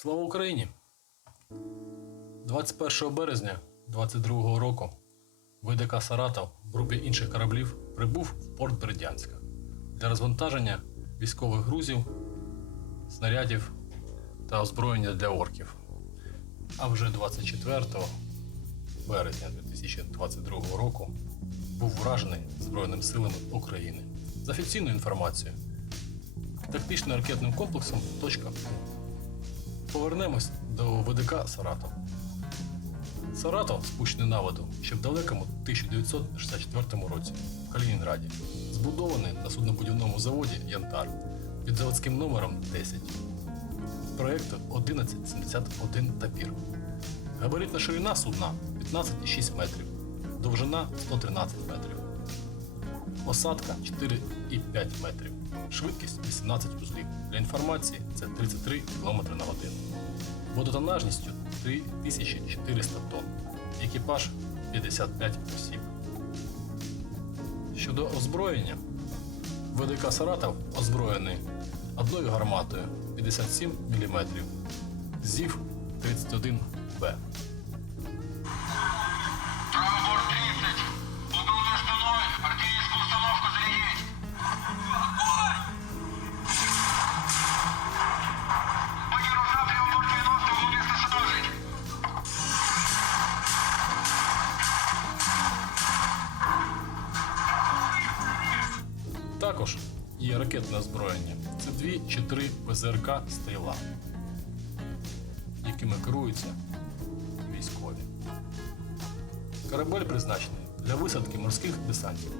Слава Україні! 21 березня 22 року ВДК Саратов в групі інших кораблів прибув в порт Бердянська для розвантаження військових грузів, снарядів та озброєння для орків. А вже 24 березня 2022 року був вражений Збройними силами України. За офіційною інформацією, тактично-ракетним комплексом «Точка». Повернемось до ВДК Саратов. Саратов спущений на ще в далекому 1964 році в Калінінграді, збудований на суднобудівному заводі Янтар під заводським номером 10 з проєкту 1171 тапір. Габаритна ширина судна 15,6 метрів, довжина 113 метрів, осадка 4,5 метрів, швидкість 18 узлів. Для інформації це 33 км на годину. Водотонажністю 3400 тонн. Екіпаж 55 осіб. Щодо озброєння, ВДК Саратов озброєний одною гарматою 57 мм ЗІВ 31Б. Також є ракетне озброєння. Це дві чи три ПЗРК стріла, якими керуються військові. Корабель призначений для висадки морських десантів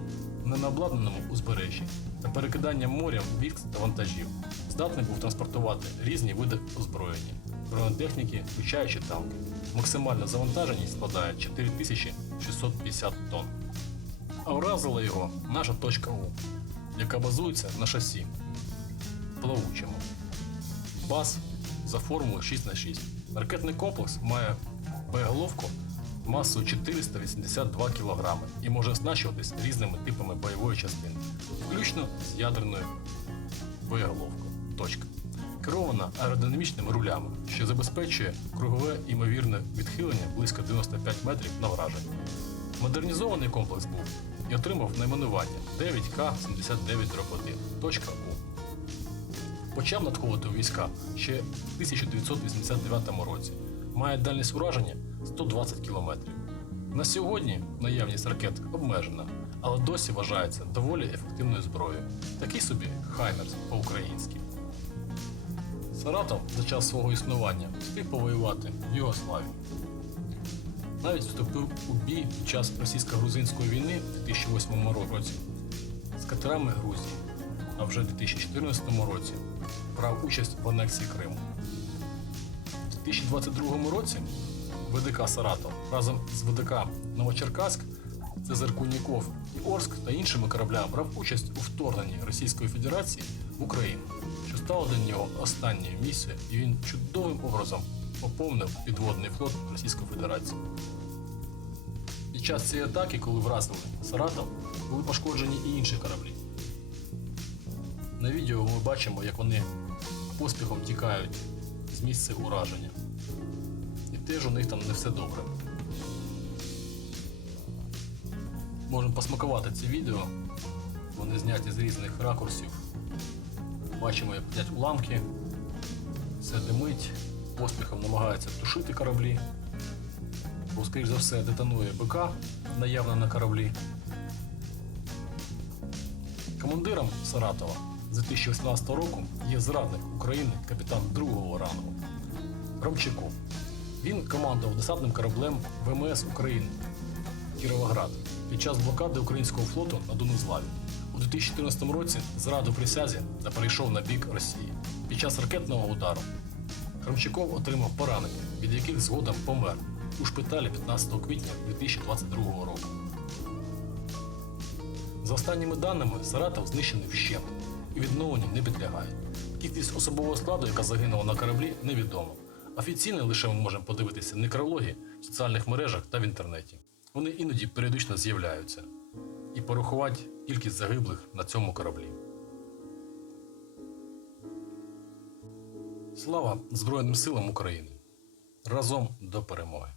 на необладнаному узбережжі та перекидання морем військ та вантажів. Здатний був транспортувати різні види озброєння, бронетехніки, включаючи танки. Максимальна завантаженість складає 4650 тонн. А вразила його наша точка У, яка базується на шасі плавучому. БАС за формулою 6х6. Ракетний комплекс має боєголовку масою 482 кг і може оснащуватись різними типами бойової частини, включно з ядерною боєголовкою. Точка. Керована аеродинамічними рулями, що забезпечує кругове імовірне відхилення близько 95 метрів на враження. Модернізований комплекс був і отримав найменування 9К-79-1. Точка У. Почав надходити у війська ще в 1989 році. Має дальність ураження 120 км. На сьогодні наявність ракет обмежена, але досі вважається доволі ефективною зброєю. Такий собі Хаймерс по-українськи. Саратов за час свого існування встиг повоювати в Югославії. Навіть вступив у бій під час російсько-грузинської війни в 2008 році з катерами Грузії, а вже в 2014 році брав участь в анексії Криму. У 2022 році ВДК Саратов разом з ВДК Новочеркаськ, Цезар Куніков і Орск та іншими кораблями брав участь у вторгненні Російської Федерації в Україну, що стало для нього останньою місією, і він чудовим образом поповнив підводний флот Російської Федерації. Під час цієї атаки, коли вразили Саратов, були пошкоджені і інші кораблі. На відео ми бачимо, як вони поспіхом тікають з місця ураження. І теж у них там не все добре. Можемо посмакувати ці відео. Вони зняті з різних ракурсів. Бачимо, як летять уламки, все димить, поспіхом намагаються тушити кораблі. Бо, скоріш за все, детонує БК, наявна на кораблі. Командиром Саратова з 2018 року є зрадник України капітан другого рангу Ромчаков. Він командував десантним кораблем ВМС України Кіровоград під час блокади українського флоту на Донеславі. У 2014 році зрадив присязі та перейшов на бік Росії. Під час ракетного удару Крамчаков отримав поранення, від яких згодом помер у шпиталі 15 квітня 2022 року. За останніми даними, Саратов знищений вщент і відновленню не підлягає. Кількість особового складу, яка загинула на кораблі, невідома. Офіційно лише ми можемо подивитися некрологи в соціальних мережах та в інтернеті. Вони іноді періодично з'являються і порахувати кількість загиблих на цьому кораблі. Слава Збройним силам України! Разом до перемоги!